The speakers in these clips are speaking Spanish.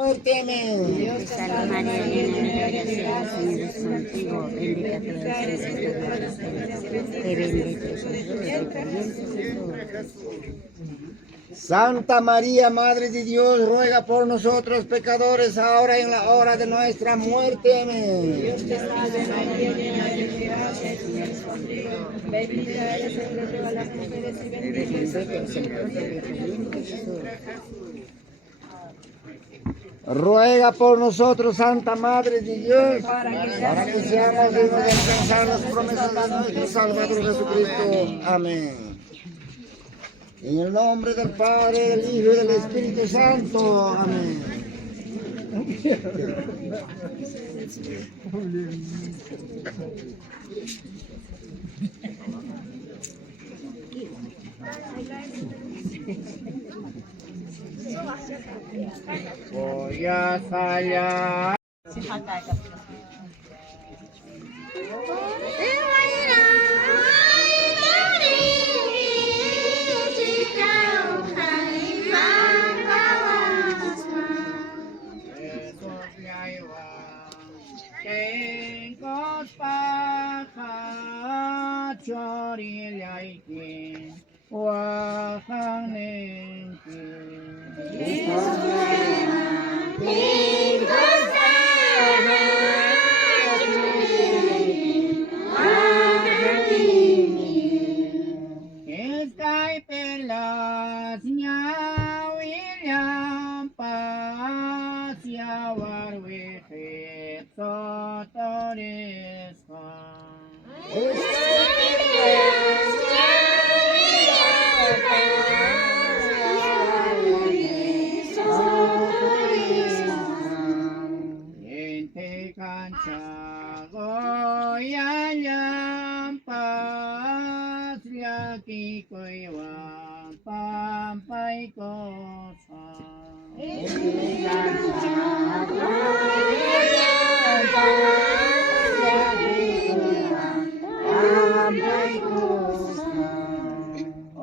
Muérteme. Te salve María, llena de gracia, el Señor es contigo, bendita tú eres entre todas las mujeres, y bendito es el fruto de tu vientre, Jesús. Santa María, Madre de Dios, ruega por nosotros pecadores, ahora y en la hora de nuestra muerte. Amén. Dios te salve María, llena de gracia, el Señor es contigo. Bendita eres entre todas las mujeres y bendito es el fruto de tu vientre, Jesús. Ruega por nosotros, Santa Madre de Dios, para que seamos dignos de alcanzar las promesas de nuestro Salvador Jesucristo. Amén. En el nombre del Padre, del Hijo y del Espíritu Santo. Amén. Voy a fallar.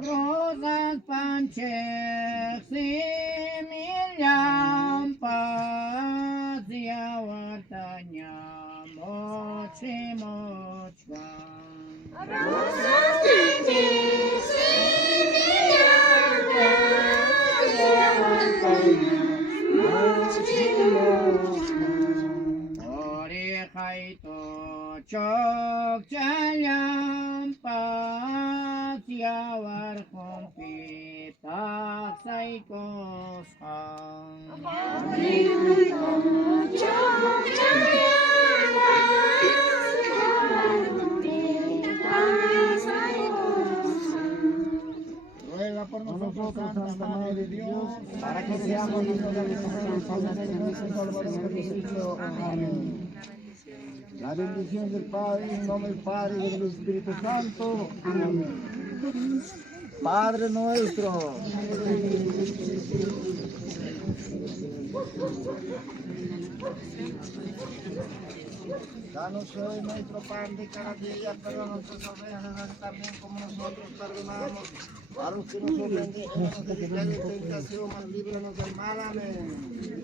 Rosas panchek similiam pasya watanya mochi mochwan. Rosas panchek similiam pasya watanya mochi mochwan. Ori khaito chok chalyam pasya warkhom ruega por nosotros, Santa Madre de Dios, para que seamos dignos de alcanzar las promesas de nuestro Salvador Jesucristo. Amén. La bendición del Padre, en nombre del Padre y del Espíritu Santo. Amén. Padre nuestro, danos hoy nuestro pan de cada día, perdona nuestras ofensas, también como nosotros perdonamos a los que nos ofenden, no nos dejes caer en tentación, mas líbranos del mal. Amén.